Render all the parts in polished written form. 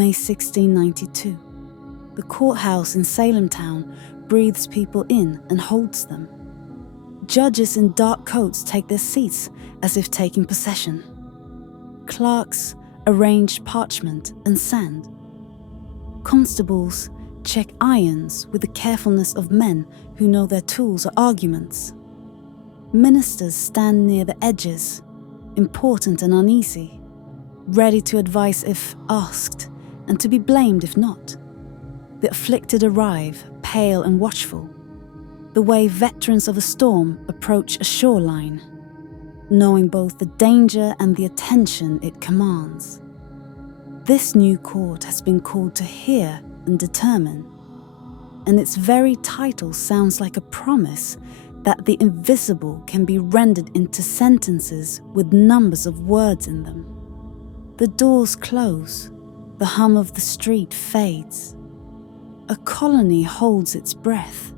May 1692. The courthouse in Salem town breathes people in and holds them. Judges in dark coats take their seats as if taking possession. Clerks arrange parchment and sand. Constables check irons with the carefulness of men who know their tools are arguments. Ministers stand near the edges, important and uneasy, ready to advise if asked, and to be blamed if not. The afflicted arrive, pale and watchful, the way veterans of a storm approach a shoreline, knowing both the danger and the attention it commands. This new court has been called to hear and determine, and its very title sounds like a promise that the invisible can be rendered into sentences with numbers of words in them. The doors close, the hum of the street fades. A colony holds its breath,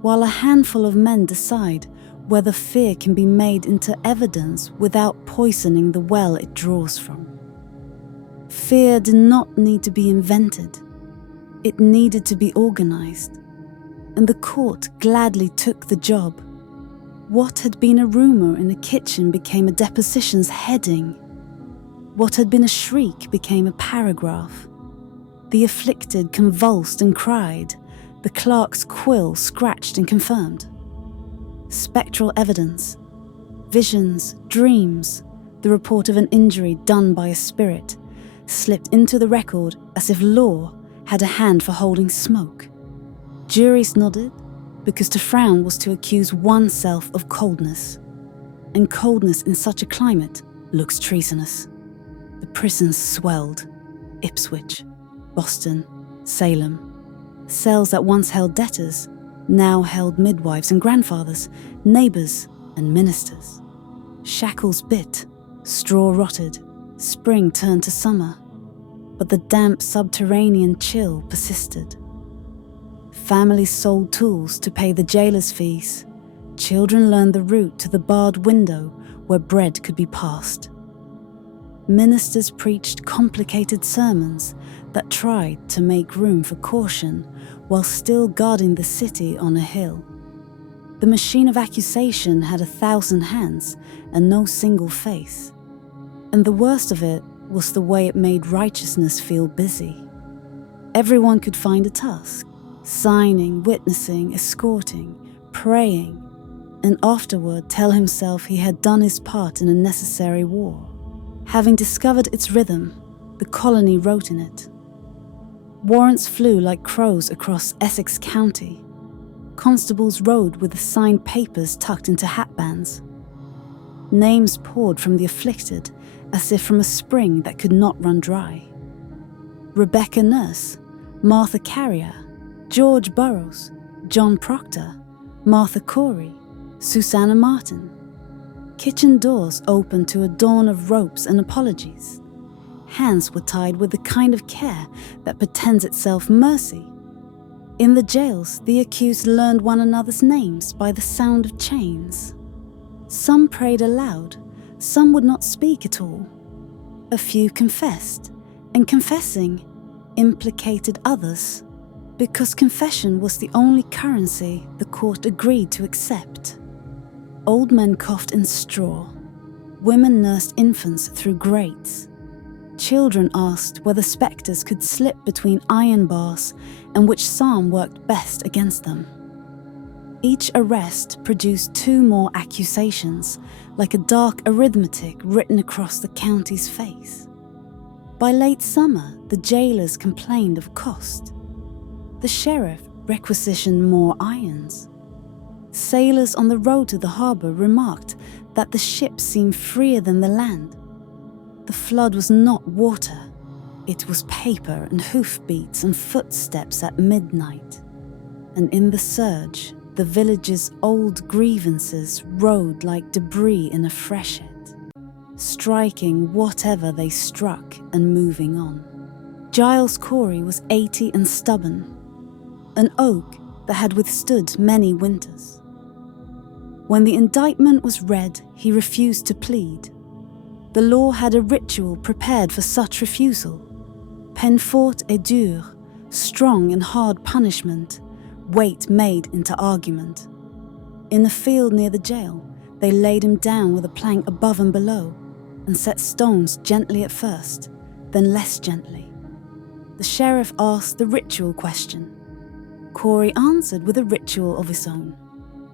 while a handful of men decide whether fear can be made into evidence without poisoning the well it draws from. Fear did not need to be invented. It needed to be organized, and the court gladly took the job. What had been a rumor in a kitchen became a deposition's heading. What had been a shriek became a paragraph. The afflicted convulsed and cried. The clerk's quill scratched and confirmed. Spectral evidence, visions, dreams, the report of an injury done by a spirit, slipped into the record as if law had a hand for holding smoke. Juries nodded, because to frown was to accuse oneself of coldness, and coldness in such a climate looks treasonous. The prisons swelled. Ipswich, Boston, Salem. Cells that once held debtors now held midwives and grandfathers, neighbours and ministers. Shackles bit, straw rotted, spring turned to summer, but the damp subterranean chill persisted. Families sold tools to pay the jailer's fees. Children learned the route to the barred window where bread could be passed. Ministers preached complicated sermons that tried to make room for caution while still guarding the city on a hill. The machine of accusation had 1,000 hands and no single face. And the worst of it was the way it made righteousness feel busy. Everyone could find a task, signing, witnessing, escorting, praying, and afterward tell himself he had done his part in a necessary war. Having discovered its rhythm, the colony wrote in it. Warrants flew like crows across Essex County. Constables rode with the signed papers tucked into hatbands. Names poured from the afflicted as if from a spring that could not run dry. Rebecca Nurse, Martha Carrier, George Burroughs, John Proctor, Martha Corey, Susanna Martin. Kitchen doors opened to a dawn of ropes and apologies. Hands were tied with the kind of care that pretends itself mercy. In the jails, the accused learned one another's names by the sound of chains. Some prayed aloud, some would not speak at all. A few confessed, and confessing implicated others, because confession was the only currency the court agreed to accept. Old men coughed in straw. Women nursed infants through grates. Children asked whether specters could slip between iron bars and which psalm worked best against them. Each arrest produced 2 more accusations, like a dark arithmetic written across the county's face. By late summer, the jailers complained of cost. The sheriff requisitioned more irons. Sailors on the road to the harbour remarked that the ship seemed freer than the land. The flood was not water. It was paper and hoofbeats and footsteps at midnight. And in the surge, the village's old grievances rode like debris in a freshet, striking whatever they struck and moving on. Giles Corey was 80 and stubborn, an oak that had withstood many winters. When the indictment was read, he refused to plead. The law had a ritual prepared for such refusal. Peine forte et dure, strong and hard punishment, weight made into argument. In the field near the jail, they laid him down with a plank above and below, and set stones gently at first, then less gently. The sheriff asked the ritual question. Corey answered with a ritual of his own.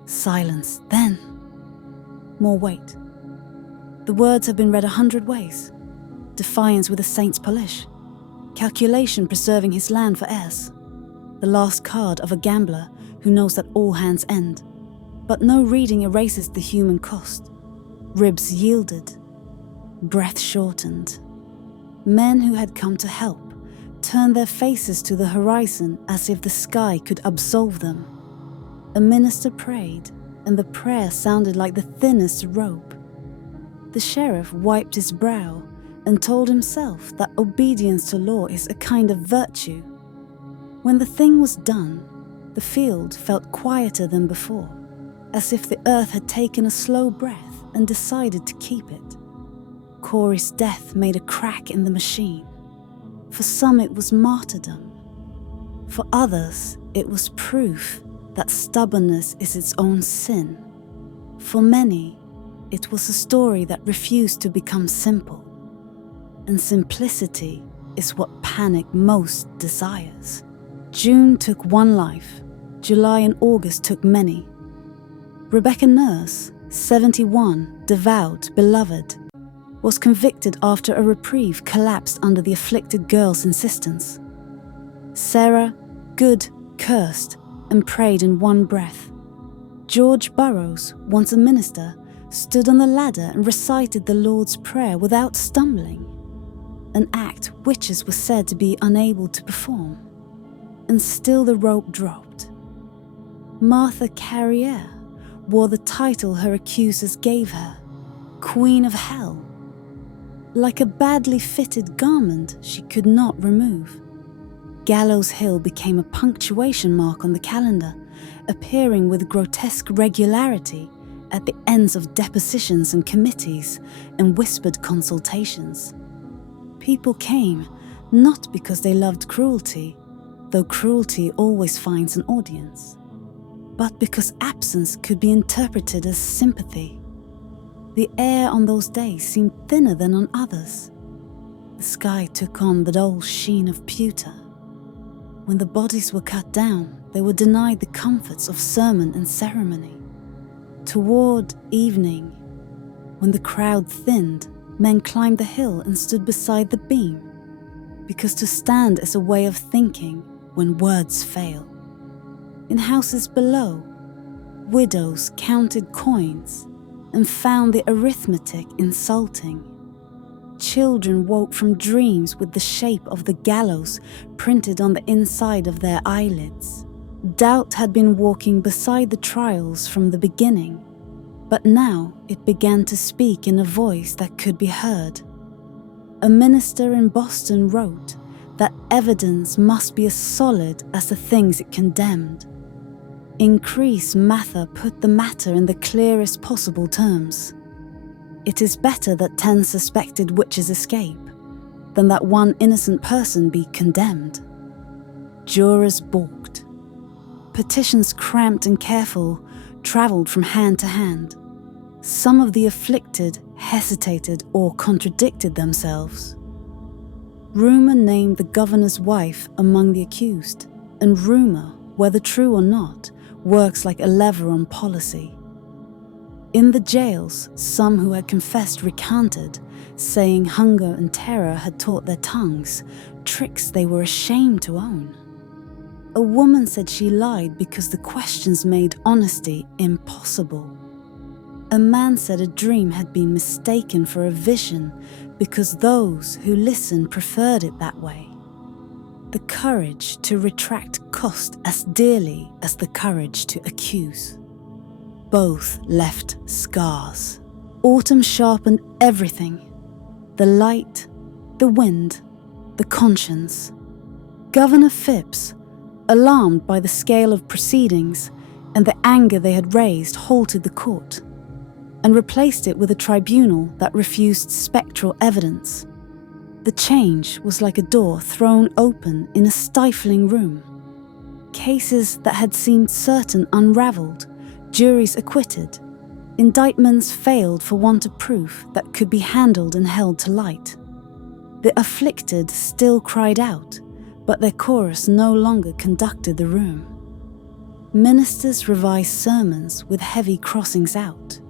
Silence, then. More weight. The words have been read 100 ways. Defiance with a saint's polish. Calculation preserving his land for heirs. The last card of a gambler who knows that all hands end. But no reading erases the human cost. Ribs yielded. Breath shortened. Men who had come to help turned their faces to the horizon as if the sky could absolve them. A minister prayed, and the prayer sounded like the thinnest rope. The sheriff wiped his brow and told himself that obedience to law is a kind of virtue. When the thing was done, the field felt quieter than before, as if the earth had taken a slow breath and decided to keep it. Corey's death made a crack in the machine. For some it was martyrdom. For others it was proof that stubbornness is its own sin. For many, it was a story that refused to become simple. And simplicity is what panic most desires. June took one life. July and August took many. Rebecca Nurse, 71, devout, beloved, was convicted after a reprieve collapsed under the afflicted girl's insistence. Sarah, good, cursed, and prayed in one breath. George Burroughs, once a minister, stood on the ladder and recited the Lord's Prayer without stumbling, an act witches were said to be unable to perform. And still the rope dropped. Martha Carriere wore the title her accusers gave her, Queen of Hell. Like a badly fitted garment she could not remove. Gallows Hill became a punctuation mark on the calendar, appearing with grotesque regularity at the ends of depositions and committees and whispered consultations. People came not because they loved cruelty, though cruelty always finds an audience, but because absence could be interpreted as sympathy. The air on those days seemed thinner than on others. The sky took on the dull sheen of pewter. When the bodies were cut down, they were denied the comforts of sermon and ceremony. Toward evening, when the crowd thinned, men climbed the hill and stood beside the beam, because to stand is a way of thinking when words fail. In houses below, widows counted coins and found the arithmetic insulting. Children woke from dreams with the shape of the gallows printed on the inside of their eyelids. Doubt had been walking beside the trials from the beginning, but now it began to speak in a voice that could be heard. A minister in Boston wrote that evidence must be as solid as the things it condemned. Increase Mather put the matter in the clearest possible terms. It is better that 10 suspected witches escape than that one innocent person be condemned. Jurors balked. Petitions cramped and careful travelled from hand to hand. Some of the afflicted hesitated or contradicted themselves. Rumour named the governor's wife among the accused, and rumour, whether true or not, works like a lever on policy. In the jails, some who had confessed recanted, saying hunger and terror had taught their tongues, tricks they were ashamed to own. A woman said she lied because the questions made honesty impossible. A man said a dream had been mistaken for a vision because those who listened preferred it that way. The courage to retract cost as dearly as the courage to accuse. Both left scars. Autumn sharpened everything. The light, the wind, the conscience. Governor Phipps, alarmed by the scale of proceedings and the anger they had raised, halted the court and replaced it with a tribunal that refused spectral evidence. The change was like a door thrown open in a stifling room. Cases that had seemed certain unraveled, juries acquitted, indictments failed for want of proof that could be handled and held to light. The afflicted still cried out, but their chorus no longer conducted the room. Ministers revised sermons with heavy crossings out.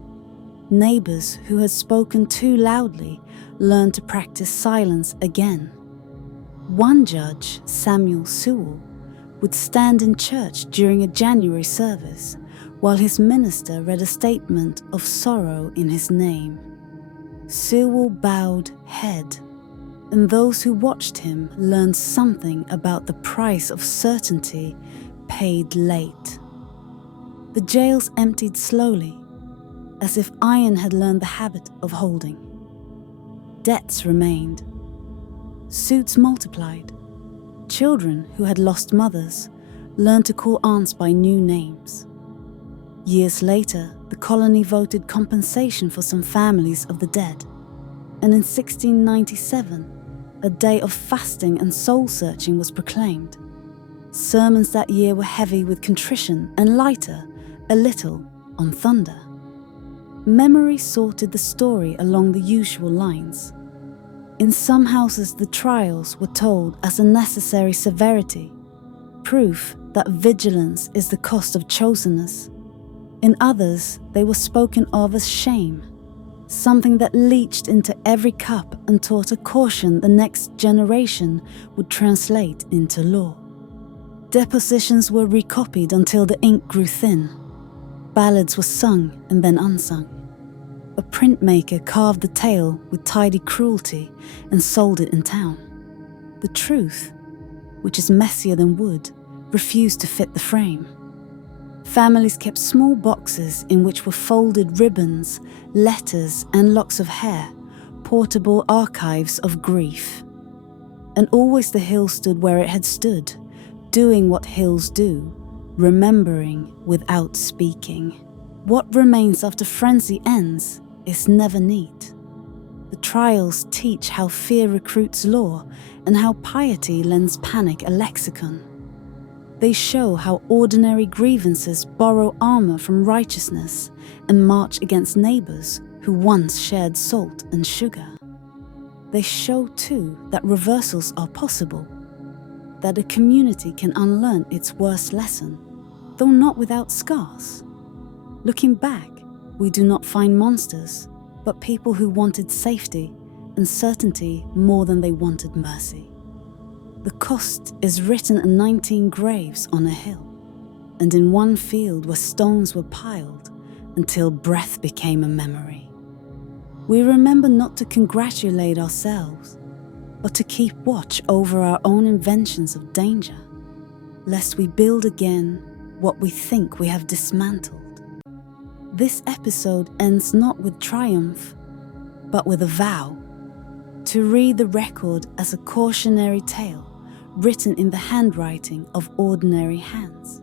Neighbors who had spoken too loudly learned to practice silence again. One judge, Samuel Sewell, would stand in church during a January service while his minister read a statement of sorrow in his name. Sewell bowed head, and those who watched him learned something about the price of certainty paid late. The jails emptied slowly, as if iron had learned the habit of holding. Debts remained. Suits multiplied. Children who had lost mothers learned to call aunts by new names. Years later, the colony voted compensation for some families of the dead, and in 1697, a day of fasting and soul-searching was proclaimed. Sermons that year were heavy with contrition and lighter, a little, on thunder. Memory sorted the story along the usual lines. In some houses, the trials were told as a necessary severity, proof that vigilance is the cost of chosenness. In others, they were spoken of as shame, something that leached into every cup and taught a caution the next generation would translate into law. Depositions were recopied until the ink grew thin. Ballads were sung and then unsung. A printmaker carved the tale with tidy cruelty and sold it in town. The truth, which is messier than wood, refused to fit the frame. Families kept small boxes in which were folded ribbons, letters, and locks of hair, portable archives of grief. And always the hill stood where it had stood, doing what hills do, remembering without speaking. What remains after frenzy ends is never neat. The trials teach how fear recruits law and how piety lends panic a lexicon. They show how ordinary grievances borrow armor from righteousness and march against neighbors who once shared salt and sugar. They show too that reversals are possible, that a community can unlearn its worst lesson, though not without scars. Looking back, we do not find monsters, but people who wanted safety and certainty more than they wanted mercy. The cost is written in 19 graves on a hill, and in one field where stones were piled until breath became a memory. We remember not to congratulate ourselves, but to keep watch over our own inventions of danger, lest we build again what we think we have dismantled. This episode ends not with triumph, but with a vow to read the record as a cautionary tale written in the handwriting of ordinary hands.